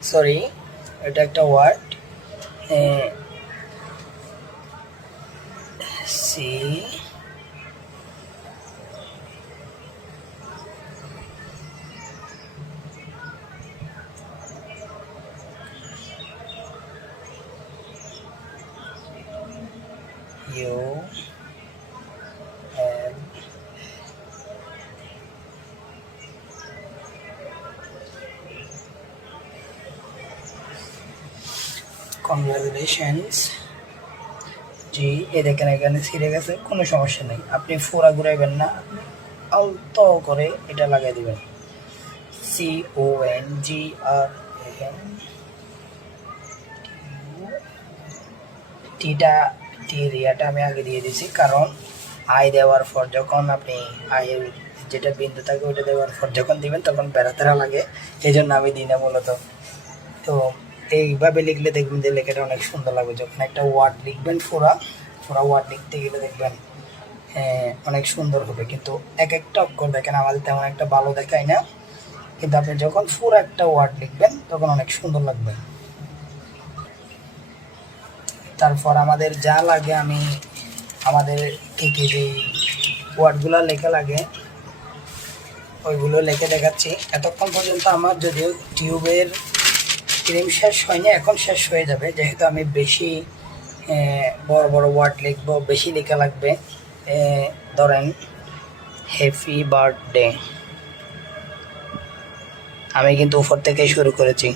Sorry, এটা একটা word C U L congratulations ji. এ দেখেন এখানে ছিঁড়ে গেছে, কোনো সমস্যা নেই। আপনি ফোড়া ঘুরাইবেন না, আলতো করে এটা লাগাই দিবেন। CONGRAN টিটা রিয়াটা আমি আগে দিয়ে দিছি, কারণ আই দেওয়ার পর যখন আপনি আয়ের যেটা বিন্দু থাকে ওইটা দেওয়ার পর যখন দিবেন তখন বেড়াতেরা লাগে, এই জন্য আমি দিই না মূলত। তো এইভাবে লিখলে দেখবেন যে লেখাটা অনেক সুন্দর লাগবে। যখন একটা ওয়ার্ড লিখবেন ফোড়া ওয়ার্ড লিখতে গেলে দেখবেন অনেক সুন্দর হবে। কিন্তু এক একটা অক্ষর দেখেন আমাদের তেমন একটা ভালো দেখায় না, কিন্তু আপনি যখন পুরো একটা ওয়ার্ড লিখবেন তখন অনেক সুন্দর লাগবে। তারপর আমাদের যা লাগে, আমি আমাদের থেকে যে ওয়ার্ডগুলো লেখা লাগে ওইগুলো লিখে দেখাচ্ছি। এতক্ষণ পর্যন্ত আমার যদিও টিউবের ক্রিম শেষ হয়নি, এখন শেষ হয়ে যাবে, যেহেতু আমি বেশি বড় বড় ওয়ার্ড লিখবো, বেশি লেখা লাগবে। ধরেন হ্যাপি বার্থডে, আমি কিন্তু উপর থেকে শুরু করেছি।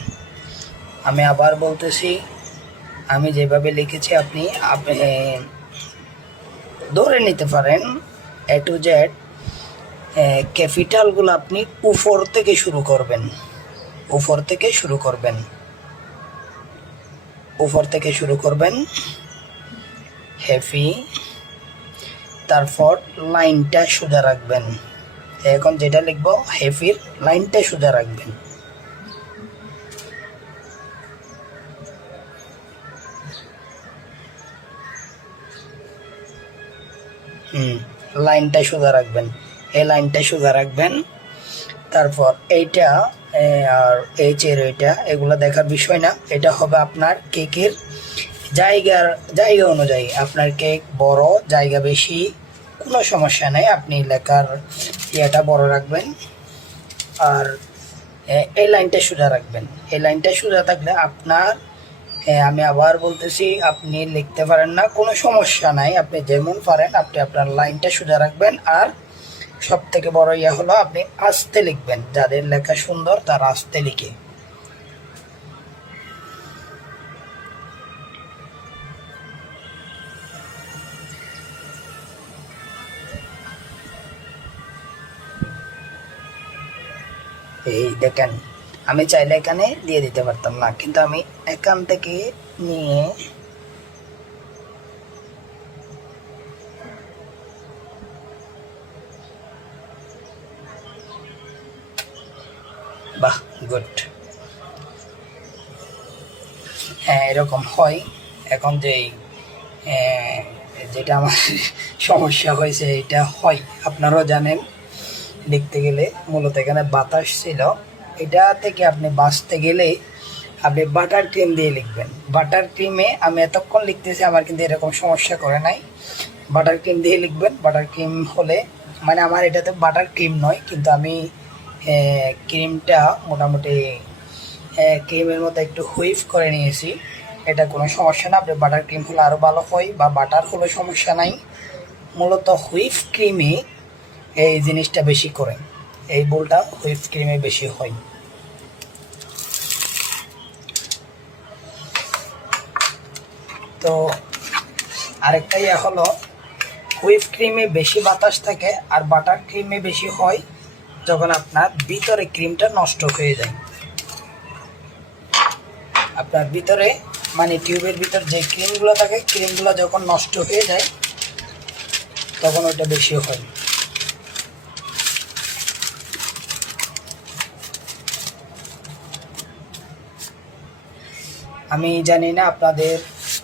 আমি আবার বলতেছি, আমি যেভাবে লিখেছি আপনি ধরে নিতে পারেন A to Z। ক্যাপিটালগুলো আপনি উপর থেকে শুরু করবেন, উপর থেকে শুরু করবেন হ্যাপি। তারপর লাইনটা সোজা রাখবেন। এখন যেটা লিখবো হ্যাপির লাইনটা সোজা রাখবেন। লাইনটা সোজা রাখবেন, এই লাইনটা সোজা রাখবেন। তারপর এইটা আর এইচের এইটা এগুলো দেখার বিষয় না, এটা হবে আপনার কেকের জায়গা অনুযায়ী। আপনার কেক বড়, জায়গা বেশি, কোনো সমস্যা নেই, আপনি লেখার ইয়েটা বড় রাখবেন। আর এই লাইনটা সোজা রাখবেন। এই লাইনটা সোজা থাকলে আপনার, আমি আবার বলতেছি, আপনি লিখতে পারেন না, কোনো সমস্যা নাই, আপনি যেমন পারেন আপনি আপনার লাইনটা সোজা রাখবেন। আর সব থেকে বড় ইয়ে হলো আপনি আস্তে লিখবেন, যাদের লেখা সুন্দর তারা আস্তে লিখে। এই দেখেন, আমি চাইলে এখানে দিয়ে দিতে পারতাম না, কিন্তু আমি এখান থেকে নিয়ে বাহ, গুড। হ্যাঁ, এরকম হয়। এখন যেটা আমার সমস্যা হয়েছে এটা হয়, আপনারাও জানেন। লিখতে গেলে মূলত এখানে বাতাস ছিল, এটা থেকে আপনি বাঁচতে গেলে আপনি বাটার ক্রিম দিয়ে লিখবেন। বাটার ক্রিমে আমি এতক্ষণ লিখতেছি, আমার কিন্তু এরকম সমস্যা করে নাই। বাটার ক্রিম দিয়ে লিখবেন। বাটার ক্রিম হলে, মানে আমার এটাতে বাটার ক্রিম নয়, কিন্তু আমি ক্রিমটা মোটামুটি ক্রিমের মতো একটু হুইপ করে নিয়েছি। এটা কোনো সমস্যা না, আপনি বাটার ক্রিম হলে আরও ভালো হয়, বা বাটার হলে সমস্যা নাই। মূলত হুইপ ক্রিমে এই জিনিসটা বেশি করে, এই ভুলটা হুইপ ক্রিমে বেশি হয়। তো আরেকটা ইয়ে হলো, হুইপ ক্রিমে বেশি বাতাস থাকে আর বাটার ক্রিমে বেশি হয় যখন আপনার ভিতরে ক্রিমটা নষ্ট হয়ে যায়। আপনার ভিতরে, মানে টিউবের ভিতর যে ক্রিমগুলো থাকে, ক্রিমগুলো যখন নষ্ট হয়ে যায় তখন ওটা বেশি হয়। আমি জানি না আপনাদের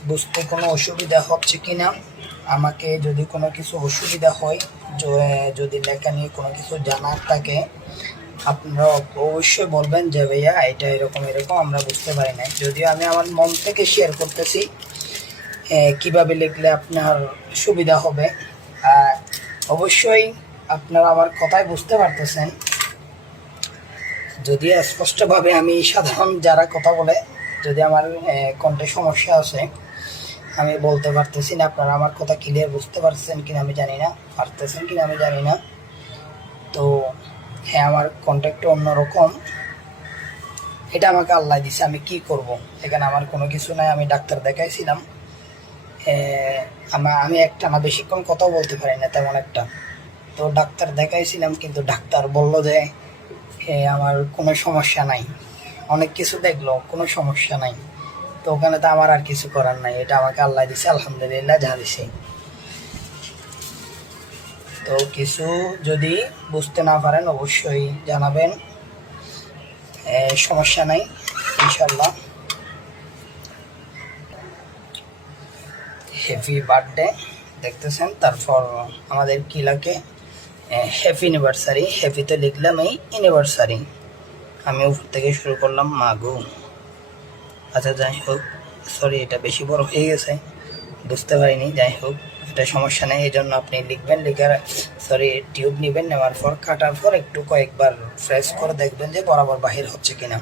বুঝতে কোনো অসুবিধা হচ্ছে কি না। আমাকে যদি কোনো কিছু অসুবিধা হয়, যদি লেখা নিয়ে কোনো কিছু জানার থাকে আপনারা অবশ্যই বলবেন যে ভাইয়া এটা এরকম এরকম আমরা বুঝতে পারি না, যদিও আমি আমার মন থেকে শেয়ার করতেছি কিভাবে লিখলে আপনার সুবিধা হবে। আর অবশ্যই আপনারা আমার কথাই বুঝতে পারতেছেন, যদি স্পষ্টভাবে আমি সাধারণ যারা কথা বলে যদি আমার কণ্ঠে সমস্যা আছে আমি বলতে পারতেছি না, আপনারা আমার কথা ক্লিয়ার বুঝতে পারছেন কিনা আমি জানি না, পারতেছেন কিনা আমি জানি না। তো হ্যাঁ, আমার কন্ট্যাক্টটা অন্যরকম, এটা আমাকে আল্লাহ দিছে, আমি কি করব, এখানে আমার কোনো কিছু নাই। আমি ডাক্তার দেখাইছিলাম, আমি একটা না বেশিক্ষণ কথাও বলতে পারি না তেমন একটা। তো ডাক্তার দেখাইছিলাম, কিন্তু ডাক্তার বলল যে আমার কোনো সমস্যা নাই, অনেক কিছু দেখলো কোনো সমস্যা নাই। তো ওখানে তো আমার আর কিছু করার নাই, এটা আমাকে আল্লাহ দিছে, আলহামদুলিল্লাহ যা দিছে। তো কিছু যদি বুঝতে না পারেন অবশ্যই জানাবেন, সমস্যা নাই ইনশাল্লাহ। হ্যাপি বার্থডে দেখতেছেন, তারপর আমাদের কিলাকে হ্যাপি অ্যানিভার্সারি, হ্যাপি তো লিখলাম, এই অ্যানিভার্সারি আমি উপর থেকে শুরু করলাম মাগু। আচ্ছা যাই হোক, সরি এটা বেশি বড় হয়ে গেছে, বুঝতে পারিনি, যাই হোক এটা সমস্যা নেই। এই জন্য আপনি লিখবেন, লিখার সরি টিউব নেবেন, নেওয়ার পর কাটার পর একটু কয়েকবার ফ্রেশ করে দেখবেন যে বরাবর বাহির হচ্ছে কিনা।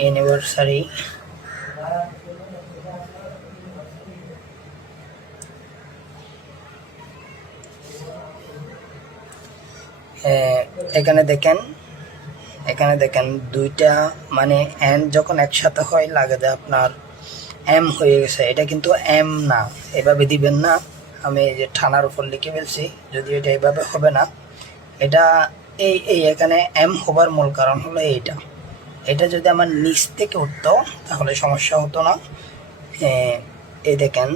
অ্যানিভার্সারি এখানে দেখেন, এখানে দেখেন দুইটা মানে এন যখন একসাথে হয় লাগে যে আপনার এম হয়ে গেছে, এটা কিন্তু এম না, এভাবে দিবেন না। আমি এই যে ঠানার উপর লিখে ফেলছি, যদি এটা এভাবে হবে না, এটা এই এই এখানে এম হবার মূল কারণ হলো এইটা, এটা যদি আমার নিচ থেকে উঠতো তাহলে সমস্যা হতো না। এই দেখেন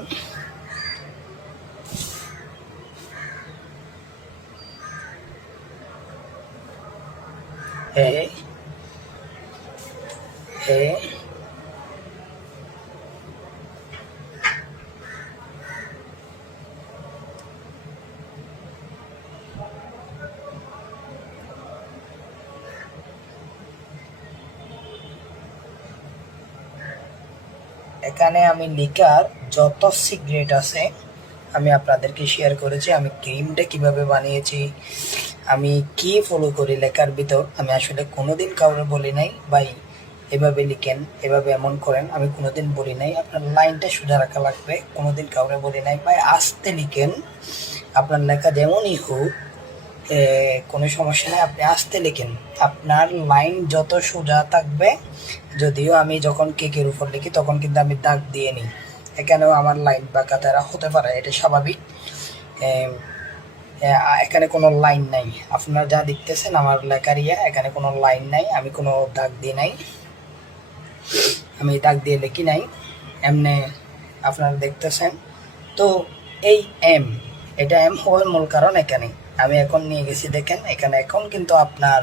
এখানে আমি লিখার যত সিক্রেট আছে আমি আপনাদেরকে শেয়ার করেছি, আমি ক্রিমটা কিভাবে বানিয়েছি, আমি কি ফলো করি লেখার ভিতর, আমি আসলে কোনোদিন কাউরে বলি নাই ভাই এভাবে লিখেন, এভাবে এমন করেন, আমি কোনোদিন বলি নাই। আপনার লাইনটা সোজা রাখা লাগবে, কোনোদিন কাউরে বলি নাই ভাই আস্তে লিখেন, আপনার লেখা যেমনই হোক কোনো সমস্যা নেই, আপনি আস্তে লিখেন, আপনার লাইন যত সোজা থাকবে। যদিও আমি যখন কেকের উপর লিখি তখন কিন্তু আমি দাগ দিয়ে নিই, এখানেও আমার লাইন বাঁকা তেরা হতে পারে, এটা স্বাভাবিক। এখানে কোনো লাইন নাই, আপনারা যা দেখতেছেন আমার লেখার এখানে কোনো লাইন নাই, আমি কোনো দাগ দিয়ে নাই, আমি দাগ দিয়ে লিখি নাই, এমনি আপনারা দেখতেছেন। তো এই এম, এটা এম হওয়ার মূল কারণ এখানে আমি এখন নিয়ে গেছি, দেখেন এখানে এখন কিন্তু আপনার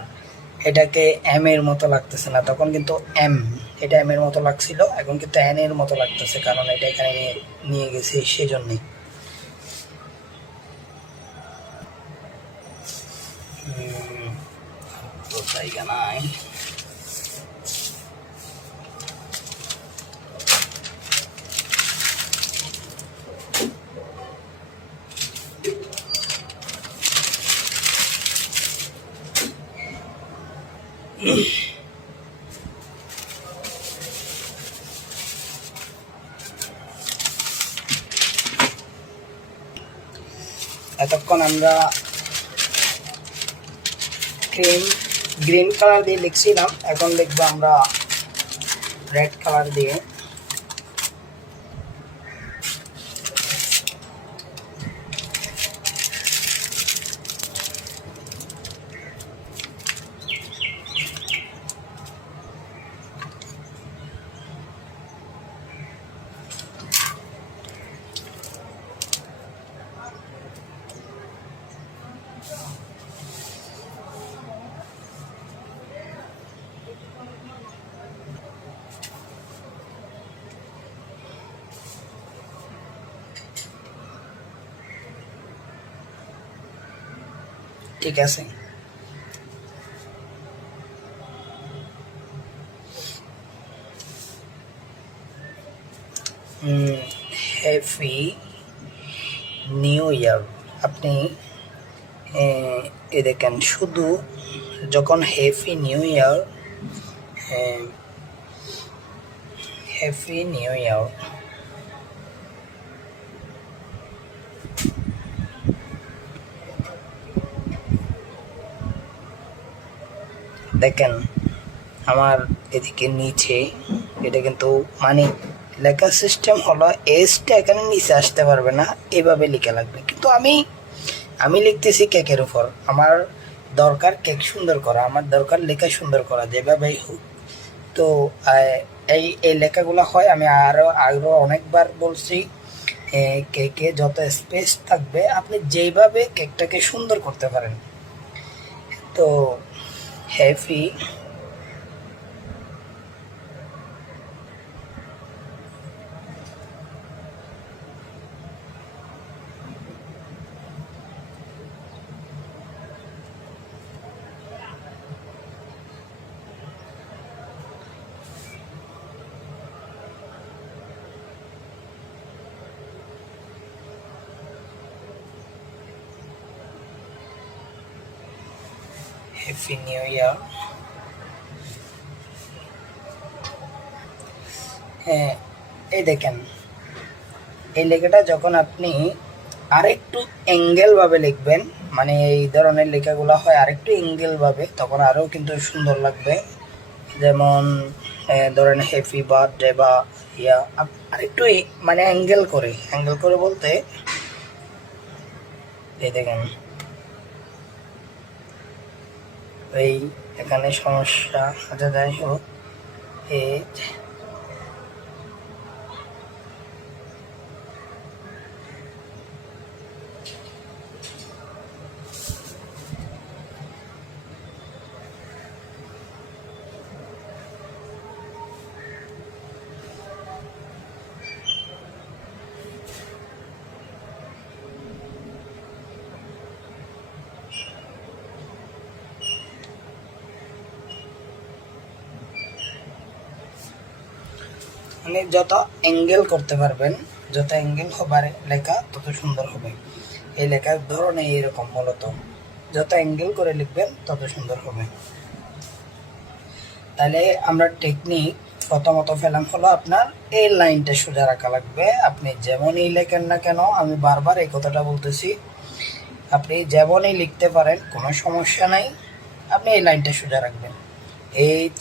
এটাকে এম এর মতো লাগতেছে না, তখন কিন্তু এম, এটা এম এর মতো লাগছিল, এখন কিন্তু এন এর মতো লাগতেছে, কারণ এটা এখানে নিয়ে গেছি সেই জন্যই। জায়গা নাই, এতক্ষণ আমরা গ্রিন কালার দিয়ে লিখছিলাম, এখন লিখবো আমরা রেড কালার দিয়ে। ঠিক আছে। Happy new year. আপনি এ দেখেন, শুধু যখন happy new year, happy new year দেখেন আমার এদিকে নিচে এটা কিন্তু মানে লেখার সিস্টেম হলো এসটা এখানে নিচে আসতে পারবে না, এভাবে লিখে লাগবে। কিন্তু আমি লিখতেছি কেকের উপর, আমার দরকার কেক সুন্দর করা, আমার দরকার লেখা সুন্দর করা, যেভাবেই হোক। তো এই লেখাগুলো হয়, আমি আরও অনেকবার বলছি, কেকে যত স্পেস থাকবে আপনি যেইভাবে কেকটাকে সুন্দর করতে পারেন। তো হ্যাপি হ্যাপি নিউ ইয়ার। হ্যাঁ, এই দেখেন এই লেখাটা যখন আপনি আরেকটু অ্যাঙ্গেল ভাবে লিখবেন, মানে এই ধরনের লেখাগুলো হয় আরেকটু অ্যাঙ্গেল ভাবে, তখন আরও কিন্তু সুন্দর লাগবে। যেমন ধরেন হ্যাপি বার্থডে বা ইয়া, আরেকটু মানে অ্যাঙ্গেল করে বলতে এই দেখেন এই এখানে সমস্যা। আচ্ছা যাই হোক, এই মানে যত অ্যাঙ্গেল করতে পারবেন, যত অ্যাঙ্গেল হবার লেখা তত সুন্দর হবে। এই লেখার ধরন এইরকম, মূলত যত অ্যাঙ্গেল করে লিখবেন তত সুন্দর হবে। তাহলে আমরা টেকনিক প্রথমত ফেলাম হলো আপনার এই লাইনটা সোজা রাখা লাগবে। আপনি যেমনই লেখেন না কেন, আমি বারবার এই কথাটা বলতেছি, আপনি যেমনই লিখতে পারেন কোনো সমস্যা নাই, আপনি এই লাইনটা সোজা রাখবেন। এইচ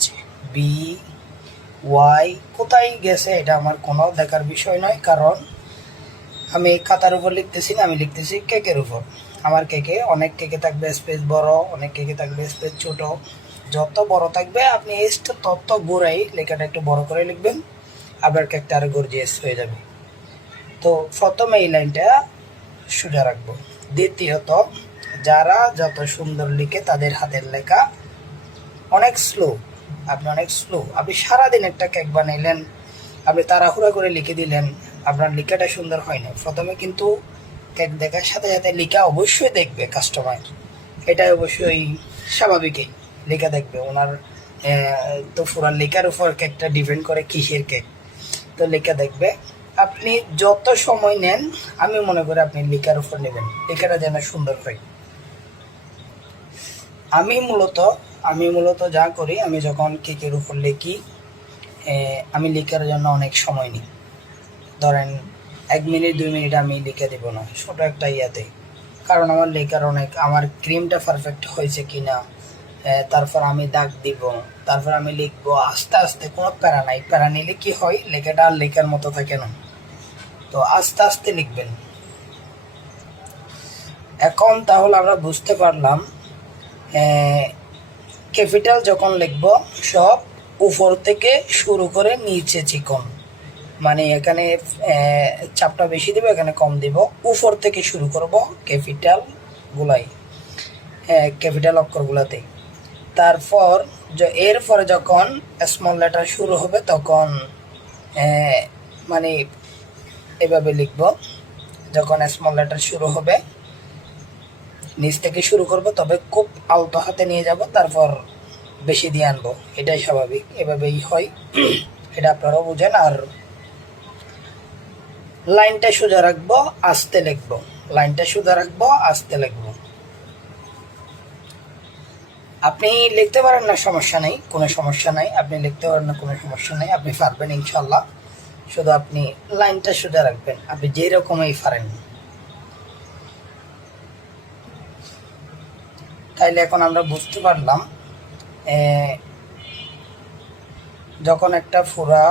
বি ওয়াই কোথায় গেছে এটা আমার কোনো দেখার বিষয় নয়, কারণ আমি খাতার উপর লিখতেছি না, আমি লিখতেছি কেকের উপর। আমার কেকে অনেক কেকে থাকবে স্পেস বড়, অনেক কেকে থাকবে স্পেস ছোট। যত বড় থাকবে আপনি এসটা তত গোড়াই লেখাটা একটু বড় করে লিখবেন, আপনার কেকটা আরো গর্জিয়াস হয়ে যাবে। তো প্রথমে এই লাইনটা সোজা রাখবো। দ্বিতীয়ত, যারা যত সুন্দর লিখে তাদের হাতের লেখা অনেক স্লো, আপনি সারাদিন একটা কেক বানাইলেন, আপনি তাড়াহুড়া করে লিখে দিলেন, আপনার লেখাটা সুন্দর হয় না। প্রথমে কিন্তু কেক দেখার সাথে সাথে লেখা অবশ্যই দেখবে কাস্টমার, এটা অবশ্যই স্বাভাবিকই, লেখা দেখবে ওনার। তো পুরো লেখার উপর কেকটা ডিপেন্ড করে কিসের কেক, তো লেখা দেখবে। আপনি যত সময় নেন, আমি মনে করি আপনি লেখার উপর নেবেন, লেখাটা যেন সুন্দর হয়। আমি মূলত যা করি, আমি যখন কেকের উপর লিখি, আমি লেখার জন্য অনেক সময় নিই। ধরেন 1 মিনিট 2 মিনিট আমি লিখে দেবো না ছোট একটা ইয়াতে, কারণ আমার লেখার আমার ক্রিমটা পারফেক্ট হয়েছে কিনা, তারপর আমি দাগ দিব, তারপর আমি লিখবো আস্তে আস্তে, কোনো প্যারা নাই। প্যারা নিলে কি হয়, লেখাটা আর লেখার মতো থাকে না। তো আস্তে আস্তে লিখবেন। এখন তাহলে আমরা বুঝতে পারলাম, ক্যাপিটাল যখন লিখব সব উপর থেকে শুরু করে নিচে চিকন, মানে এখানে চাপটা বেশি দেবো, এখানে কম দিব। উপর থেকে শুরু করব ক্যাপিটাল গুলাই, ক্যাপিটাল অক্ষরগুলোতে। তারপর এরপরে যখন স্মল লেটার শুরু হবে তখন মানে এভাবে লিখব। যখন স্মল লেটার শুরু হবে নিচ থেকে শুরু করব, তবে খুব আলতো হাতে নিয়ে যাব, তারপর বেশি দিয়ে আনবো, এটাই স্বাভাবিক, এভাবেই হয়। এটা আপনারাও বুঝেন। আর লাইনটা সোজা রাখবো, আস্তে লিখবো, লাইনটা সোজা রাখবো, আস্তে লিখবো। আপনি লিখতে পারেন না, সমস্যা নেই, কোনো সমস্যা নাই, আপনি লিখতে পারেন না, কোনো সমস্যা নেই, আপনি পারবেন ইনশাল্লাহ। শুধু আপনি লাইনটা সোজা রাখবেন, আপনি যেই রকমই পারেন। তাইলে এখন আমরা বুঝতে পারলাম, যখন একটা পুরা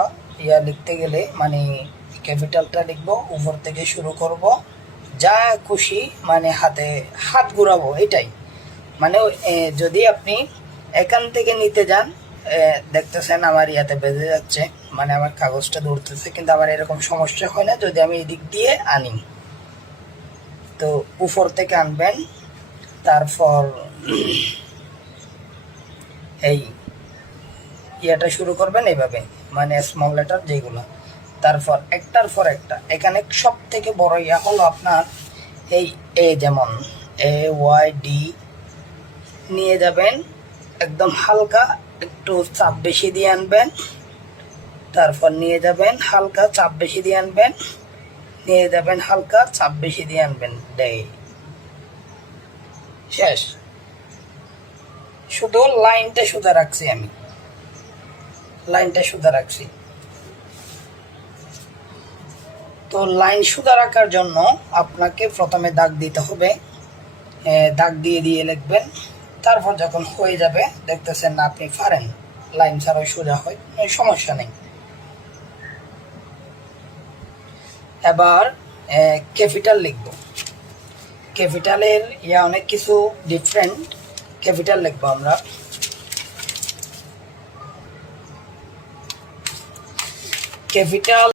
লিখতে গেলে মানে ক্যাপিটালটা লিখবো, উপর থেকে শুরু করব, যা খুশি মানে হাত ঘুরাবো, এটাই মানে। যদি আপনি এখান থেকে নিতে যান, দেখতেছেন আমার বেজে যাচ্ছে, মানে আমার কাগজটা ধরতেছে, কিন্তু আমার এরকম সমস্যা হয় না যদি আমি এদিক দিয়ে আনি। তো উপর থেকে আনবেন, তারপর এই শুরু করবেন এইভাবে, মানে স্মল লেটার যেগুলো, তারপর একটার পর একটা। এখানে সব থেকে বড় হলো আপনার এই যেমন AYD নিয়ে যাবেন, একদম হালকা একটু চাপ বেশি দিয়ে আনবেন, তারপর নিয়ে যাবেন হালকা চাপ বেশি দিয়ে আনবেন, নিয়ে যাবেন হালকা চাপ বেশি দিয়ে আনবেন, শেষ। শুধু লাইনটা সোজা রাখছি, আমি লাইনটা সোজা রাখছি। তো লাইন সোজা রাখার জন্য আপনাকে প্রথমে দাগ দিতে হবে, দাগ দিয়ে দিয়ে লিখবেন, তারপর যখন হয়ে যাবে, দেখতেছেন না আপনি পারেন, লাইন ছাড়াও সোজা হয়, সমস্যা নেই। এবার ক্যাপিটাল লিখব, ক্যাপিটালের অনেক কিছু ডিফারেন্ট ক্যাপিটাল লিখবো আমরা। ক্যাপিটাল